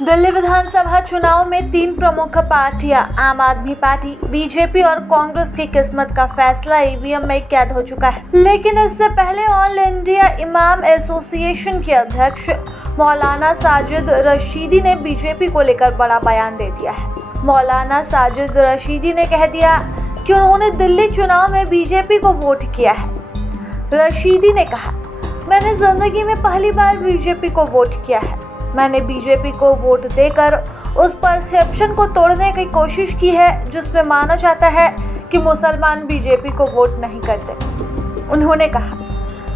दिल्ली विधानसभा चुनाव में तीन प्रमुख पार्टियां आम आदमी पार्टी, बीजेपी और कांग्रेस की किस्मत का फैसला ईवीएम में कैद हो चुका है। लेकिन इससे पहले ऑल इंडिया इमाम एसोसिएशन के अध्यक्ष मौलाना साजिद रशीदी ने बीजेपी को लेकर बड़ा बयान दे दिया है। मौलाना साजिद रशीदी ने कह दिया कि उन्होंने दिल्ली चुनाव में बीजेपी को वोट किया है। रशीदी ने कहा, मैंने जिंदगी में पहली बार बीजेपी को वोट किया है। मैंने बीजेपी को वोट देकर उस परसेप्शन को तोड़ने की कोशिश की है जिसमें माना जाता है कि मुसलमान बीजेपी को वोट नहीं करते। उन्होंने कहा,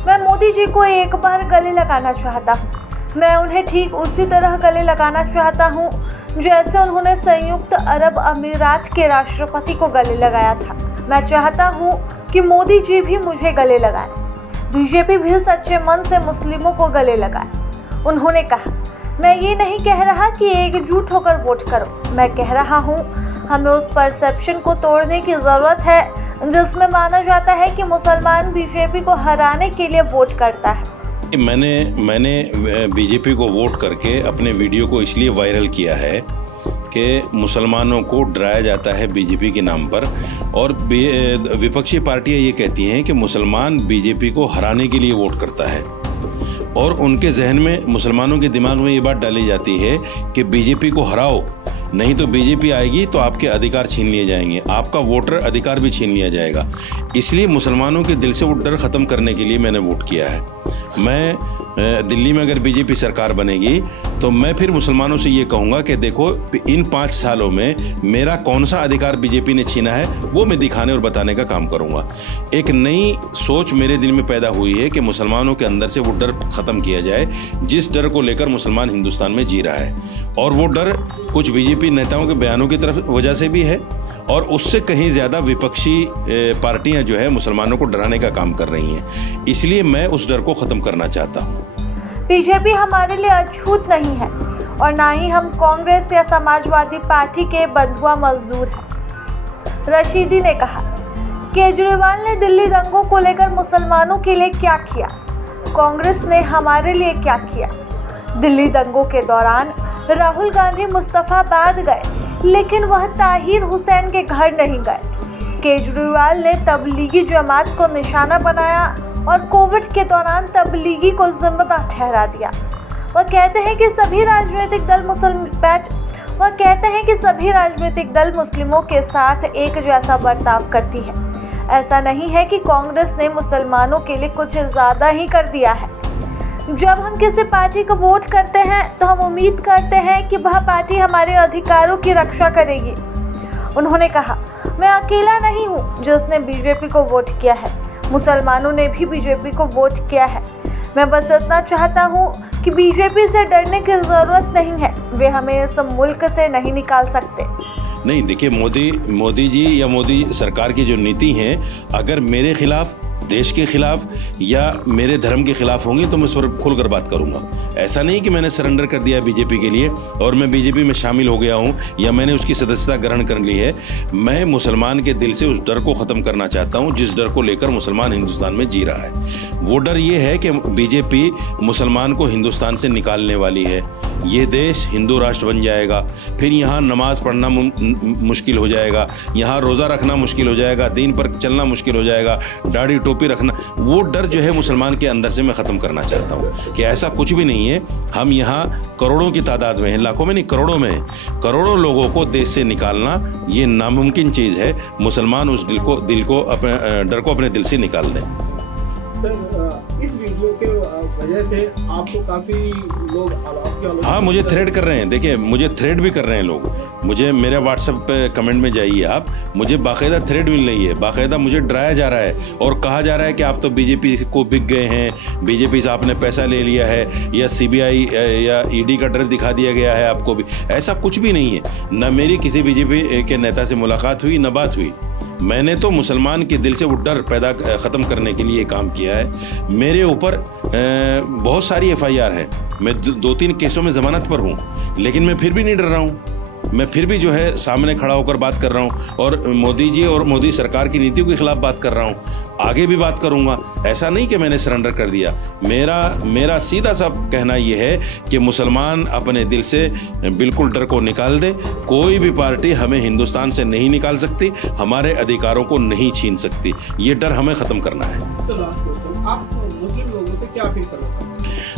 मैं मोदी जी को एक बार गले लगाना चाहता हूँ। मैं उन्हें ठीक उसी तरह गले लगाना चाहता हूँ जैसे उन्होंने संयुक्त अरब अमीरात के राष्ट्रपति को गले लगाया था। मैं चाहता हूँ कि मोदी जी भी मुझे गले लगाएं। बीजेपी भी सच्चे मन से मुस्लिमों को गले लगाए। उन्होंने कहा, मैं ये नहीं कह रहा कि एकजुट होकर वोट करो। मैं कह रहा हूँ हमें उस परसेप्शन को तोड़ने की ज़रूरत है जिसमें माना जाता है कि मुसलमान बीजेपी को हराने के लिए वोट करता है। मैंने बीजेपी को वोट करके अपने वीडियो को इसलिए वायरल किया है कि मुसलमानों को डराया जाता है बीजेपी के नाम पर, और विपक्षी पार्टियां ये कहती हैं कि मुसलमान बीजेपी को हराने के लिए वोट करता है, और उनके जहन में, मुसलमानों के दिमाग में ये बात डाली जाती है कि बीजेपी को हराओ, नहीं तो बीजेपी आएगी तो आपके अधिकार छीन लिए जाएंगे, आपका वोटर अधिकार भी छीन लिया जाएगा। इसलिए मुसलमानों के दिल से वो डर ख़त्म करने के लिए मैंने वोट किया है। मैं दिल्ली में अगर बीजेपी सरकार बनेगी तो मैं फिर मुसलमानों से ये कहूँगा कि देखो, इन 5 सालों में मेरा कौन सा अधिकार बीजेपी ने छीना है वो मैं दिखाने और बताने का काम करूँगा। एक नई सोच मेरे दिल में पैदा हुई है कि मुसलमानों के अंदर से वो डर ख़त्म किया जाए जिस डर को लेकर मुसलमान हिंदुस्तान में जी रहा है, और वो डर कुछ बीजेपी नेताओं के बयानों की तरफ वजह से भी है, और उससे कहीं ज़्यादा विपक्षी पार्टियां जो है मुसलमानों को डराने का काम कर रही हैं। इसलिए मैं उस डर को ख़त्म करना चाहता हूं। बीजेपी हमारे लिए अछूत नहीं है और ना ही हम कांग्रेस या समाजवादी पार्टी के बंधुआ मजदूर हैं। रशीदी ने कहा, केजरीवाल ने दिल्ली दंगों को लेकर मुसलमानों के लिए क्या किया, कांग्रेस ने हमारे लिए क्या किया। दिल्ली दंगों के दौरान राहुल गांधी मुस्तफाबाद गए, लेकिन वह ताहिर हुसैन के घर नहीं गए। केजरीवाल ने तबलीगी जमात को निशाना बनाया और कोविड के दौरान तबलीगी को जिम्मेदार ठहरा दिया। वह कहते हैं कि सभी राजनीतिक दल मुस्लिमों के साथ एक जैसा बर्ताव करती है। ऐसा नहीं है कि कांग्रेस ने मुसलमानों के लिए कुछ ज़्यादा ही कर दिया है। जब हम किसी पार्टी को वोट करते हैं तो हम उम्मीद करते हैं कि वह पार्टी हमारे अधिकारों की रक्षा करेगी। उन्होंने कहा, मैं अकेला नहीं हूँ जिसने बीजेपी को वोट किया है, मुसलमानों ने भी बीजेपी को वोट किया है। मैं बस इतना चाहता हूँ कि बीजेपी से डरने की ज़रूरत नहीं है, वे हमें इस मुल्क से नहीं निकाल सकते। नहीं, देखिए, मोदी जी या मोदी सरकार की जो नीति है, अगर मेरे खिलाफ, देश के खिलाफ या मेरे धर्म के खिलाफ होंगी तो मैं उस पर खुलकर बात करूंगा। ऐसा नहीं कि मैंने सरेंडर कर दिया बीजेपी के लिए और मैं बीजेपी में शामिल हो गया हूं या मैंने उसकी सदस्यता ग्रहण कर ली है। मैं मुसलमान के दिल से उस डर को ख़त्म करना चाहता हूं जिस डर को लेकर मुसलमान हिंदुस्तान में जी रहा है। वो डर ये है कि बीजेपी मुसलमान को हिंदुस्तान से निकालने वाली है, ये देश हिंदू राष्ट्र बन जाएगा, फिर यहाँ नमाज पढ़ना मुश्किल हो जाएगा, यहाँ रोज़ा रखना मुश्किल हो जाएगा, दीन पर चलना मुश्किल हो जाएगा, दाढ़ी टोपी रखना। वो डर जो है मुसलमान के अंदर से मैं ख़त्म करना चाहता हूँ कि ऐसा कुछ भी नहीं है। हम यहाँ करोड़ों की तादाद में हैं, लाखों में नहीं, करोड़ों में हैं। करोड़ों लोगों को देश से निकालना ये नामुमकिन चीज़ है। मुसलमान उस दिल को अपने डर को अपने दिल से निकाल दें। सर, इस वीडियो के वजह से आपको काफ़ी लोग हाँ, मुझे थ्रेड कर रहे हैं। देखिए, मुझे थ्रेड भी कर रहे हैं लोग। मुझे मेरे व्हाट्सएप पे कमेंट में जाइए आप, मुझे बाकायदा थ्रेड मिल रही है, बाकायदा मुझे डराया जा रहा है और कहा जा रहा है कि आप तो बीजेपी को बिक गए हैं, बीजेपी से आपने पैसा ले लिया है, या सीबीआई या ईडी का डर दिखा दिया गया है आपको भी। ऐसा कुछ भी नहीं है। न मेरी किसी बीजेपी के नेता से मुलाकात हुई, न बात हुई। मैंने तो मुसलमान के दिल से वो डर ख़त्म करने के लिए काम किया है। मेरे ऊपर बहुत सारी FIR है, मैं 2-3 केसों में ज़मानत पर हूँ, लेकिन मैं फिर भी नहीं डर रहा हूँ। मैं फिर भी जो है सामने खड़ा होकर बात कर रहा हूँ और मोदी जी और मोदी सरकार की नीतियों के खिलाफ बात कर रहा हूँ, आगे भी बात करूंगा। ऐसा नहीं कि मैंने सरेंडर कर दिया। मेरा सीधा सा कहना यह है कि मुसलमान अपने दिल से बिल्कुल डर को निकाल दे। कोई भी पार्टी हमें हिंदुस्तान से नहीं निकाल सकती, हमारे अधिकारों को नहीं छीन सकती। ये डर हमें ख़त्म करना है। तो लास्ट क्वेश्चन, आप मुस्लिम लोगों से क्या अपील करना चाहते हैं?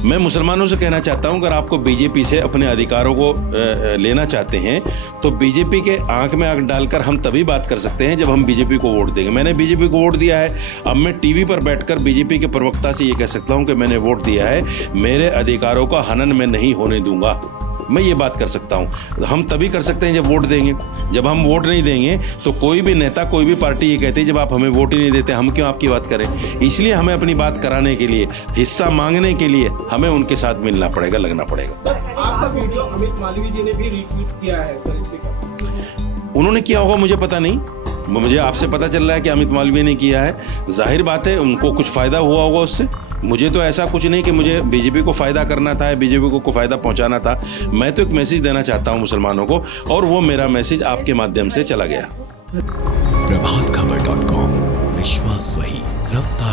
मैं मुसलमानों से कहना चाहता हूं, अगर आपको बीजेपी से अपने अधिकारों को लेना चाहते हैं तो बीजेपी के आंख में आंख डालकर हम तभी बात कर सकते हैं जब हम बीजेपी को वोट देंगे। मैंने बीजेपी को वोट दिया है, अब मैं टीवी पर बैठकर बीजेपी के प्रवक्ता से ये कह सकता हूं कि मैंने वोट दिया है, मेरे अधिकारों का हनन मैं नहीं होने दूंगा। मैं ये बात कर सकता हूं। हम तभी कर सकते हैं जब वोट देंगे। जब हम वोट नहीं देंगे तो कोई भी नेता, कोई भी पार्टी ये कहती है जब आप हमें वोट ही नहीं देते हम क्यों आपकी बात करें। इसलिए हमें अपनी बात कराने के लिए, हिस्सा मांगने के लिए हमें उनके साथ मिलना पड़ेगा, लगना पड़ेगा। सर, आपका वीडियो अमित मालवीय जी ने भी रीट्वीट किया है सर, इस पे उन्होंने किया होगा, मुझे पता नहीं। मुझे आपसे पता चल रहा है कि अमित मालवीय ने किया है। जाहिर बात है उनको कुछ फ़ायदा हुआ होगा उससे। मुझे तो ऐसा कुछ नहीं कि मुझे बीजेपी को फ़ायदा करना था या बीजेपी को फ़ायदा पहुंचाना था। मैं तो एक मैसेज देना चाहता हूं मुसलमानों को, और वो मेरा मैसेज आपके माध्यम से चला गया। प्रभातखबर.com, विश्वास वही, रफ्तार